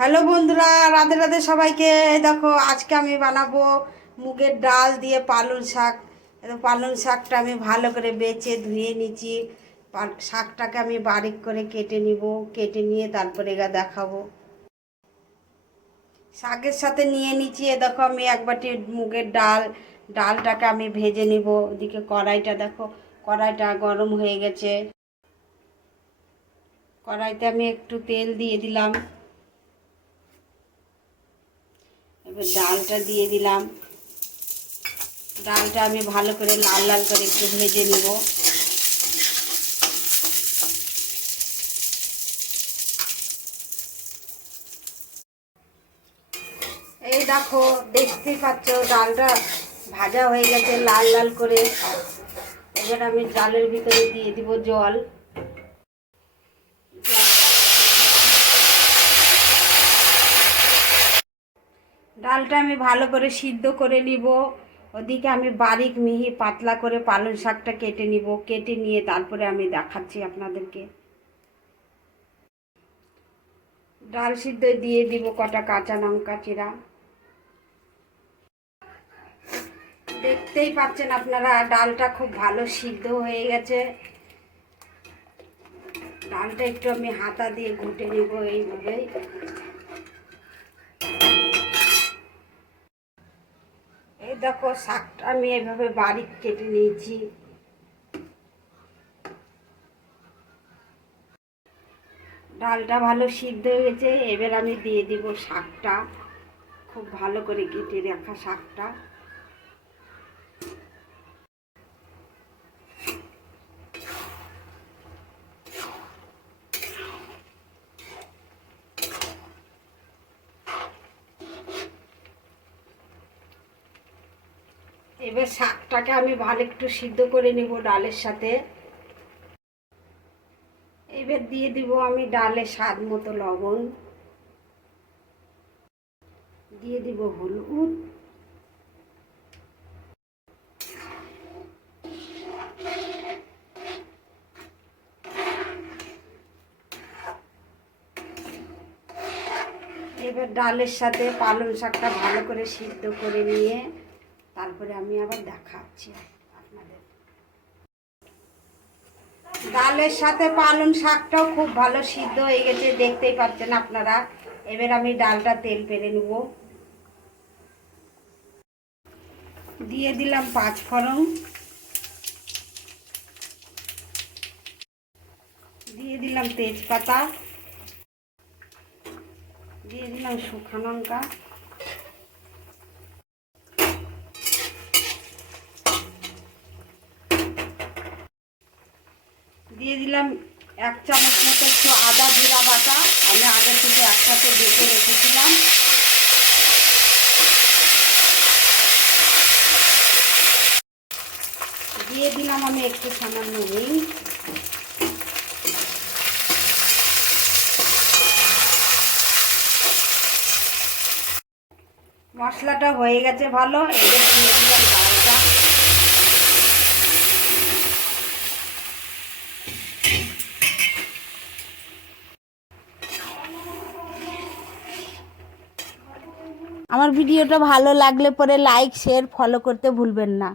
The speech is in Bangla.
হ্যালো বন্ধুরা, রাধে রাধে সবাইকে। দেখো আজকে আমি বানাবো মুগের ডাল দিয়ে পালং শাক। পালং শাকটা আমি ভালো করে বেছে ধুয়ে নিচ্ছি। শাকটাকে আমি বারিক করে কেটে নিব, কেটে নিয়ে তারপরে দেখাবো। শাকের সাথে নিয়ে নিচ্ছি দেখো আমি এক বাটি মুগের ডাল। ডালটাকে আমি ভেজে নিব। ওদিকে কড়াইটা দেখো, কড়াইটা গরম হয়ে গেছে। কড়াইতে আমি একটু তেল দিয়ে দিলাম। এবার ডালটা দিয়ে দিলাম। ডালটা আমি ভালো করে লাল লাল করে একটু ভেজে নেব। এই দেখো, দেখতেই পাচ্ছ ডালটা ভাজা হয়ে গেছে লাল লাল করে। এবার আমি ডালের ভিতরে দিয়ে দিব জল। ডালটা আমি ভালো করে সিদ্ধ করে নিব। ওদিকে আমি বারিক মিহি পাতলা করে পালং শাকটা কেটে নিব। কেটে নিয়ে তারপরে আমি দেখাচ্ছি আপনাদেরকে। ডাল সিদ্ধ দিয়ে দিব কটা কাঁচা লঙ্কা চিরা। দেখতেই পাচ্ছেন আপনারা ডালটা খুব ভালো সিদ্ধ হয়ে গেছে। ডালটা একটু আমি হাতা দিয়ে ঘুটে নেব এইভাবেই। এই দেখো শাকটা আমি এইভাবে বারিক কেটে নিয়েছি। ডালটা ভালো সিদ্ধ হয়ে গেছে। এবার আমি দিয়ে দিব শাকটা, খুব ভালো করে কেটে রাখা শাকটা। এবার শাকটাকে আমি ভালো একটু সিদ্ধ করে নেব ডালের সাথে। এবার দিয়ে দিব আমি ডালে স্বাদ মতো লবণ, দিয়ে দিব হলুদ, এবার ডালের সাথে পালং শাকটা ভালো করে সিদ্ধ করে নিয়ে তারপরে আমি আবার দেখাচ্ছি আপনাদের। ডালের সাথে পালং শাকটাও খুব ভালো সিদ্ধ হয়ে গেছে, দেখতেই পাচ্ছেন আপনারা। এবার আমি ডালটা তেল পেরে নেব। দিয়ে দিলাম 5 ফোড়ন, দিয়ে দিলাম তেজপাতা, দিয়ে দিলাম শুকনো লঙ্কা, দিয়ে দিলাম 1 চামচ মতো একটু আদা জিরা বাটা। আমি আগে থেকে একসাথে বেটে রেখেছিলাম। দিয়ে দিলাম আমি একটু সামান্য হিং। মশলাটা হয়ে গেছে ভালো। এবার দিয়ে দিলাম ডালটা। আমার ভিডিওটা ভালো লাগলে পরে লাইক শেয়ার ফলো করতে ভুলবেন না।